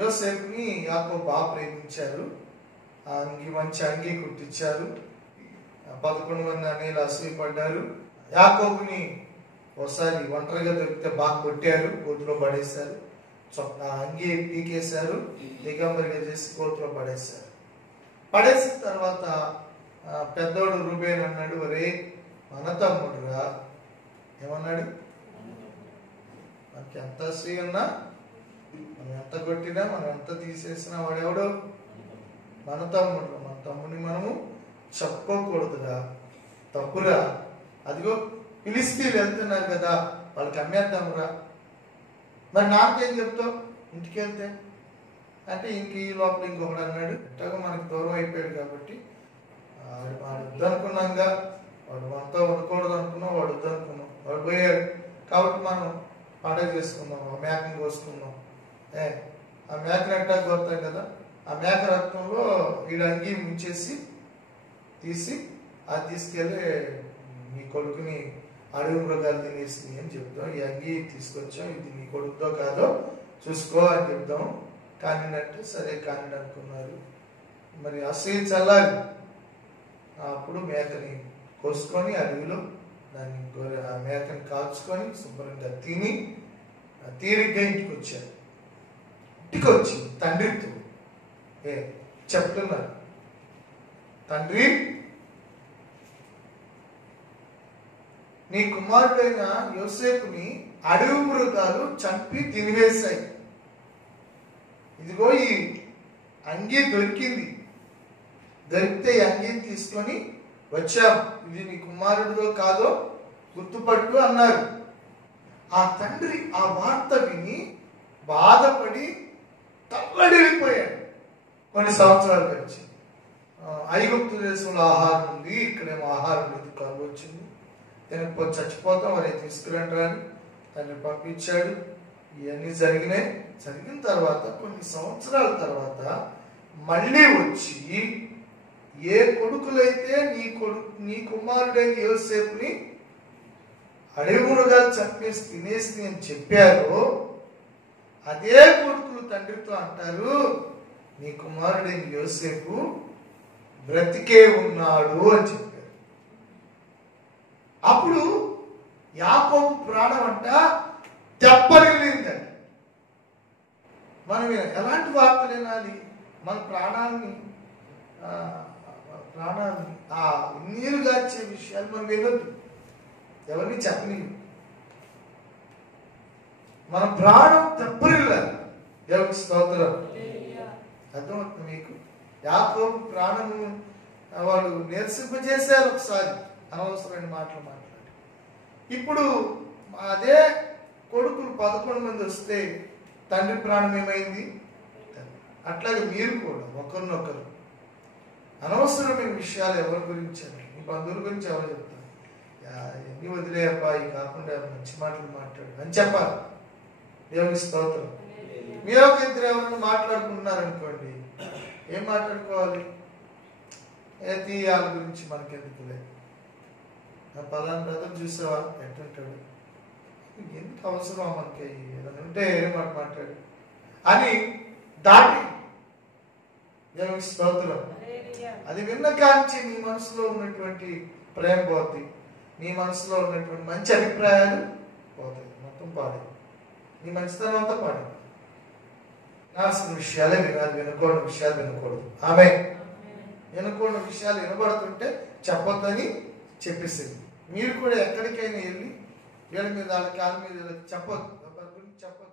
యోసేపుని యాకోబు బాగా ప్రేమించారు. మంచి అంగీ కుట్టించారు. 11 మంది అన్నయ్యలు అసూయపడ్డారు. యాకోబుని ఒకసారి ఒంటరిగా దొరికితే బాగా కొట్టారు, గోతులో పడేశారు. అంగీ పీకేశారు, దిగంబరిగా చేసి గోతులో పడేశారు. పడేసిన తర్వాత పెద్దోడు రూబేన్ అన్నాడు, ఒరే మన తమ్ముడురా. ఏమన్నాడు? మనకి ఎంత అసూయ ఉన్నా, మనం ఎంత కొట్టినా, మనం ఎంత తీసేసినా వాడెవడో మన తమ్ముడు. మన తమ్ముడిని మనము చెప్పుకోకూడదురా, తప్పురా. అదిగో ఫిలిస్తీన్లు వెళ్తున్నారు కదా, వాళ్ళకి అమ్మేద్దాంరా. మరి నాకేం చెప్తావు ఇంటికి వెళ్తే అంటే? ఇంక ఈ లోపల ఇంకొకడు అన్నాడు, ఎట్టగా మనకు దూరం అయిపోయాడు కాబట్టి వాడు వద్దనుకున్నాంగా, వాడు మనతో ఉండకూడదు అనుకున్నాం, వాడు వద్దనుకున్నాం, వాడు పోయాడు కాబట్టి మనం పండగ చేసుకుందాం, ఆ మేకను కోసుకుందాం. ఆ మేకను ఎట్టా కోరుతాం కదా, ఆ మేక రక్తంలో వీడు అంగీ ముంచేసి తీసి అది తీసుకెళ్ళి నీ కొడుకుని అడవి మృగాలు తినేసి అని చెప్తాం. ఈ అంగీ తీసుకొచ్చాం, ఇది నీ కొడుకుతో కాదో చూసుకో అని చెప్తాం. కానినంటే సరే కానిడు అనుకున్నారు. మరి అసూయ చల్లాలి. అప్పుడు మేకని కోసుకొని అడవిలో దాన్ని ఆ మేకని కాల్చుకొని శుభ్రంగా తిని తీరిగ్గా ఇంటికి వచ్చారు. ఇంటికి వచ్చి తండ్రితో చెప్తున్నారు, తండ్రి నీ కుమారుడైన యోసేపుని అడవి మృగాలు చంపి తినివేశాయి. ఇదిగో ఈ అంగీ దొరికింది, దొరికితే ఈ అంగీని తీసుకొని వచ్చాం, ఇది నీ కుమారుడితో కాదో గుర్తుపట్టు అన్నారు. ఆ తండ్రి ఆ వార్త విని బాధపడి తల్లడిల్లిపోయాడు. కొన్ని సంవత్సరాలు గడిచి ఐగుప్తు దేశంలో ఆహారం ఉంది, ఇక్కడేమో ఆహారం లేదు, కరువు వచ్చింది, తినకపోతే చచ్చిపోతాం, మరి తీసుకురండి అని తండ్రి పంపించాడు. ఇవన్నీ జరిగినాయి. జరిగిన తర్వాత కొన్ని సంవత్సరాల తర్వాత మళ్ళీ వచ్చి ఏ కొడుకులైతే నీ కుమారుడైన యోసేపుని అడవి మృగాలు చంపేసి తినేసి అని చెప్పారో అదే కొడుకులు తండ్రితో అంటారు, నీ కుమారుడైన యోసేపు బ్రతికే ఉన్నాడు అని చెప్పారు. అప్పుడు యాకోబు ప్రాణం అంట దెబ్బరిల్లిందండి. మనం ఎలాంటి వార్తలు వినాలి? మన ప్రాణాన్ని ఆ నీరు గార్చే విషయాలు మనం వినొద్దు, ఎవరిని చెప్పని. మన ప్రాణం దెబ్బరిల్లాలి. దేవునికి స్తోత్రం. అర్థమవుతుంది మీకు? యాకోబు ప్రాణము వాళ్ళు నిరసింపజేశారు ఒకసారి, అనవసరమైన మాటలు మాట్లాడి. ఇప్పుడు అదే కొడుకులు 11 మంది వస్తే తండ్రి ప్రాణం ఏమైంది? అట్లాగే మీరు కూడా ఒకరినొకరు అనవసరమైన విషయాలు ఎవరి గురించి, మీ బంధువుల గురించి ఎవరు చెప్తారు? ఎన్ని వదిలే అబ్బాయి కాకుండా మంచి మాటలు మాట్లాడు అని చెప్పాలి. దేవుని స్తోత్రం. మీరు ఒక ఇద్దరు ఎవరైనా మాట్లాడుకుంటున్నారనుకోండి, ఏం మాట్లాడుకోవాలి? తీయాల గురించి మనకెందుకులే, పలానా బ్రదర్ చూసావా ఎట్టుంటాడు, ఎందుకు అవసరం మనకి, ఏదైనా ఉంటే ఏం మాట మాట్లాడు అని దాటి. దేవునికి స్తోత్రం. అది విన్న కాంచి నీ మనసులో ఉన్నటువంటి ప్రేమ పోతుంది, నీ మనసులో ఉన్నటువంటి మంచి అభిప్రాయాలు పోతాయి, మొత్తం పాడే, నీ మంచితనం అంతా పాడే. వినాల్సిన విషయాలే వినాలి, వినకూడని విషయాలు వినకూడదు. ఆమె వినకూడని విషయాలు వినబడుతుంటే చెప్పొద్దని చెప్పేసింది. మీరు కూడా ఎక్కడికైనా వెళ్ళి వీళ్ళ మీద వాళ్ళ కాళ్ళ మీద చెప్పొద్దు, చెప్పొద్దు.